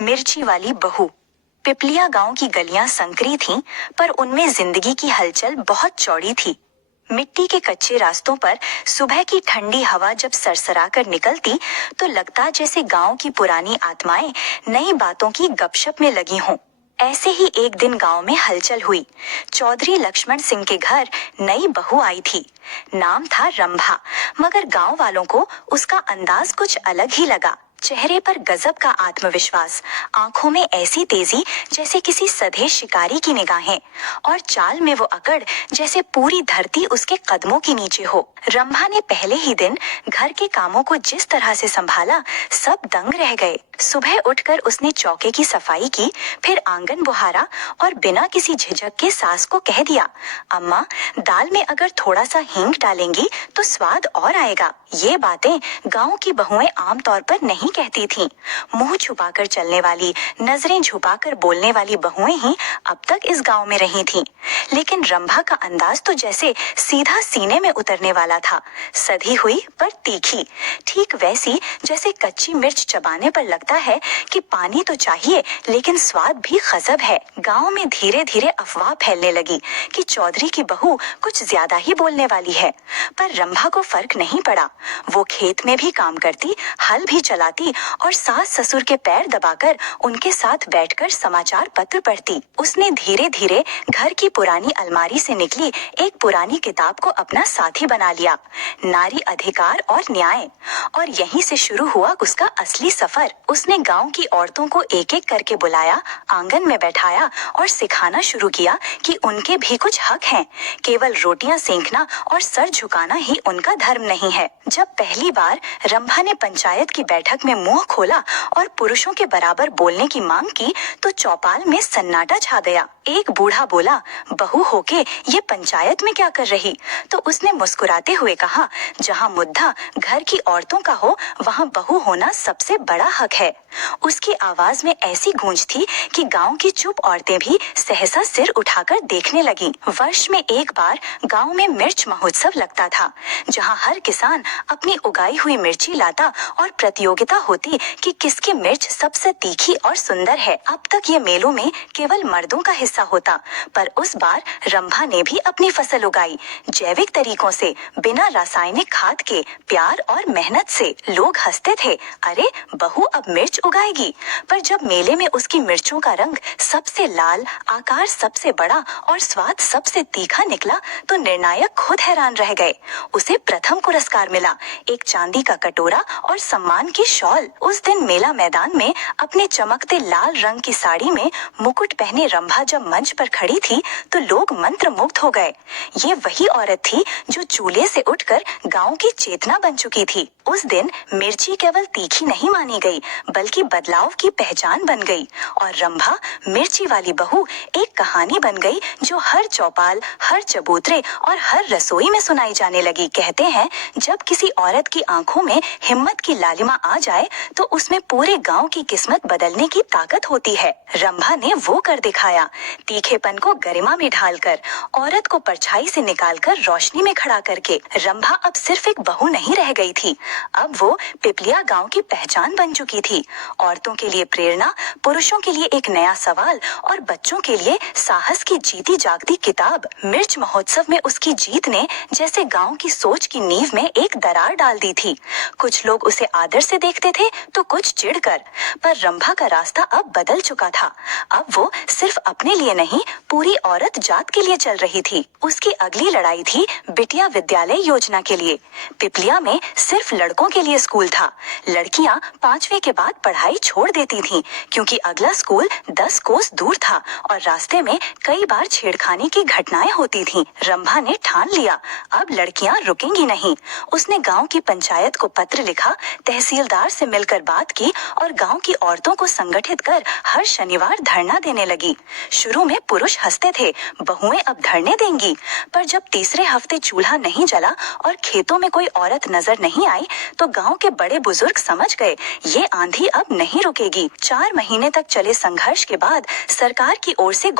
मिर्ची वाली बहू। पिपलिया गांव की गलियां संकरी थीं, पर उनमें जिंदगी की हलचल बहुत चौड़ी थी। मिट्टी के कच्चे रास्तों पर सुबह की ठंडी हवा जब सरसरा कर निकलती तो लगता जैसे गांव की पुरानी आत्माएं नई बातों की गपशप में लगी हों। ऐसे ही एक दिन गांव में हलचल हुई। चौधरी लक्ष्मण सिंह के घर नई बहू आई थी। नाम था रंभा, मगर गांव वालों को उसका अंदाज कुछ अलग ही लगा। चेहरे पर गजब का आत्मविश्वास, आंखों में ऐसी तेजी जैसे किसी सधे शिकारी की निगाहें, और चाल में वो अकड़ जैसे पूरी धरती उसके कदमों के नीचे हो। रंभा ने पहले ही दिन घर के कामों को जिस तरह से संभाला, सब दंग रह गए। सुबह उठकर उसने चौके की सफाई की, फिर आंगन बुहारा और बिना किसी झिझक के सास को कह दिया, अम्मा, दाल में अगर थोड़ा सा हींग डालेंगी तो स्वाद और आएगा। ये बातें गांव की बहुएं आमतौर पर नहीं कहती थीं। मुंह छुपाकर चलने वाली, नजरें झुकाकर बोलने वाली बहुएं ही अब तक इस गांव में रही थीं। लेकिन रंभा का अंदाज तो जैसे सीधा सीने में उतरने वाला था, सधी हुई पर तीखी, ठीक वैसी जैसे कच्ची मिर्च चबाने पर लगता है कि पानी तो चाहिए लेकिन स्वाद भी गजब है। गांव में धीरे धीरे अफवाह फैलने लगी कि चौधरी की बहू कुछ ज्यादा ही बोलने वाली है, पर रंभा को फर्क नहीं पड़ा। वो खेत में भी काम करती, हल भी चलाती और सास ससुर के पैर दबाकर उनके साथ बैठकर समाचार पत्र पढ़ती। उसने धीरे धीरे घर की पुरानी अलमारी से निकली एक पुरानी किताब को अपना साथी बना लिया, नारी अधिकार और न्याय। और यहीं से शुरू हुआ उसका असली सफर। उसने गांव की औरतों को एक एक करके बुलाया, आंगन में बैठाया और सिखाना शुरू किया कि उनके भी कुछ हक हैं। केवल रोटियां सेंकना और सर झुकाना ही उनका धर्म नहीं है। जब पहली बार रंभा ने पंचायत की बैठक में मुंह खोला और पुरुषों के बराबर बोलने की मांग की तो चौपाल में सन्नाटा छा गया। एक बूढ़ा बोला, बहू होके ये पंचायत में क्या कर रही? तो उसने मुस्कुराते हुए कहा, जहाँ मुद्दा घर की औरतों का हो वहाँ बहू होना सबसे बड़ा हक है। उसकी आवाज में ऐसी गूंज थी कि गांव की चुप औरतें भी सहसा सिर उठाकर देखने लगी। वर्ष में एक बार गांव में मिर्च महोत्सव लगता था, जहां हर किसान अपनी उगाई हुई मिर्ची लाता और प्रतियोगिता होती कि किसकी मिर्च सबसे तीखी और सुंदर है। अब तक ये मेलों में केवल मर्दों का हिस्सा होता, पर उस बार रंभा ने भी अपनी फसल उगाई, जैविक तरीकों से, बिना रासायनिक खाद के, प्यार और मेहनत से। लोग हंसते थे, अरे बहू अब मिर्च उगाएगी। पर जब मेले में उसकी मिर्चों का रंग सबसे लाल, आकार सबसे बड़ा और स्वाद सबसे तीखा निकला तो निर्णायक खुद हैरान रह गए। उसे प्रथम पुरस्कार मिला, एक चांदी का कटोरा और सम्मान की शॉल। उस दिन मेला मैदान में अपने चमकते लाल रंग की साड़ी में मुकुट पहने रंभा जब मंच पर खड़ी थी तो लोग मंत्रमुग्ध हो गए। ये वही औरत थी जो चूल्हे से उठकर गांव की चेतना बन चुकी थी। उस दिन मिर्ची केवल तीखी नहीं मानी गई, बल्कि बदलाव की पहचान बन गई, और रंभा मिर्ची वाली बहू एक कहानी बन गई जो हर चौपाल, हर चबूतरे और हर रसोई में सुनाई जाने लगी। कहते हैं, जब किसी औरत की आंखों में हिम्मत की लालिमा आ जाए तो उसमें पूरे गांव की किस्मत बदलने की ताकत होती है। रंभा ने वो कर दिखाया, तीखेपन को गरिमा में ढालकर, औरत को परछाई से निकालकर रोशनी में खड़ा करके। रंभा अब सिर्फ एक बहू नहीं रह गई थी, अब वो पिपलिया गांव की पहचान बन चुकी थी। औरतों के लिए प्रेरणा, पुरुषों के लिए एक नया सवाल और बच्चों के लिए साहस की जीती जागती किताब। मिर्च महोत्सव में उसकी जीत ने जैसे गांव की सोच की नींव में एक दरार डाल दी थी। कुछ लोग उसे आदर से देखते थे तो कुछ चिढ़कर, पर रंभा का रास्ता अब बदल चुका था। अब वो सिर्फ अपने लिए नहीं, पूरी औरत जात के लिए चल रही थी। उसकी अगली लड़ाई थी बिटिया विद्यालय योजना के लिए। पिपलिया में सिर्फ लड़कों के लिए स्कूल था। लड़कियां 5वीं के बाद पढ़ाई छोड़ देती थीं, क्योंकि अगला स्कूल 10 कोस दूर था और रास्ते में कई बार छेड़खानी की घटनाएं होती थीं। रंभा ने ठान लिया, अब लड़कियां रुकेंगी नहीं। उसने गांव की पंचायत को पत्र लिखा, तहसीलदार से मिलकर बात की और गांव की औरतों को संगठित कर हर शनिवार धरना देने लगी। शुरू में पुरुष हंसते थे, बहुएं अब धरने देंगी, पर जब तीसरे हफ्ते चूल्हा नहीं जला और खेतों में कोई औरत नजर नहीं आई तो गांव के बड़े बुजुर्ग समझ गए, ये आंधी अब नहीं रुकेगी। 4 महीने तक चले संघर्ष के बाद सरकार की ओर से